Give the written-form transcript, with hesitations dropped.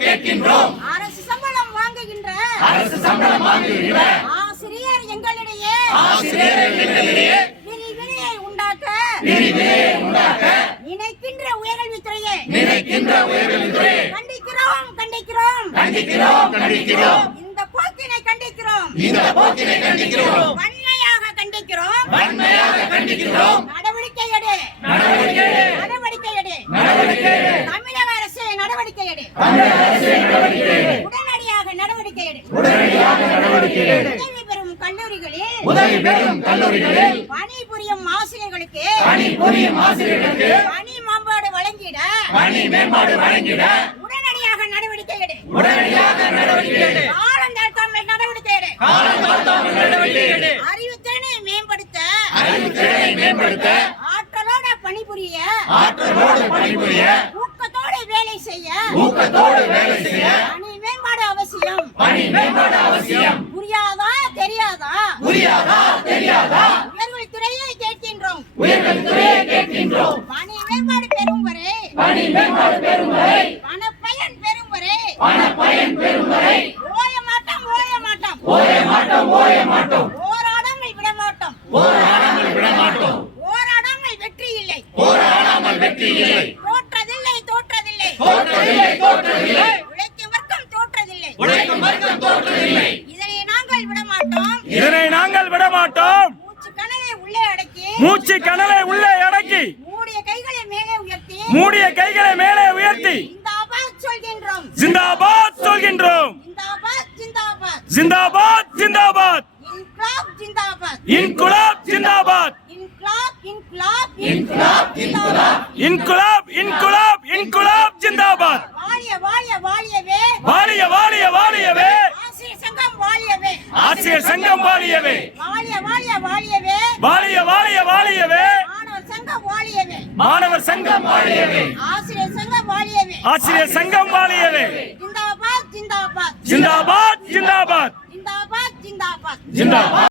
கேட்கின்றோம். அரசு சம்பளம் வாங்குகின்ற ஆசிரியர் எங்களிடையே விரிவினையை உண்டாக்க நினைக்கின்ற உயர்கல்வித்துறையே கண்டிக்கிறோம். இந்த போக்கினை கண்டிக்கிறோம். வன்மையாக கண்டிக்கிறோம். நடவடிக்கை எடு. தமிழக அரசு நடவடிக்கை எடு. உடனடியாக நடவடிக்கை எடு. உதவி பெறும் கல்லூரிகளில் பணிபுரியும் ஆசிரியர்களுக்கு பணி மேம்பாடு வழங்கிட உடனடியாக நடவடிக்கை எடு. காலம் தாழ்த்தாமல் நடவடிக்கை எடு. அறிவுத்திறனை மேம்படுத்த ஆற்றலோடு பணிபுரிய ஊக்கத்தோடு வேலை செய்ய பணி மேம்பாடு அவசியம். புரியாதா தெரியாதா உயர்கல்வித்துறையை கேட்கின்றோம். பணி மேம்பாடு பெறும் வரை பணப்பயன் பெறும் வரை ஓய மாட்டோம். போராடாமல் விடமாட்டோம். போராடாமல் வெற்றி இல்லை. தோற்றதில்லை. உழைக்கும் வர்க்கம் தோற்றதில்லை. இதனை நாங்கள் விடமாட்டோம். மூச்சு கனலை உள்ளே அடக்கி மூடிய கைகளை மேலே உயர்த்தி ஜிந்தாபாத் சொல்கின்றோம். ஜிந்தாபாத். இன்குலாப் ஜிந்தாபாத். இன்குலாப் ஜிந்தாபாத். வாழியவே. ஆசிரியர் சங்கம் வாழியவே. மாணவர் சங்கம் வாழியவே. ஆசிரியர் சங்கம் வாழியவே. ஜிந்தாபாத்.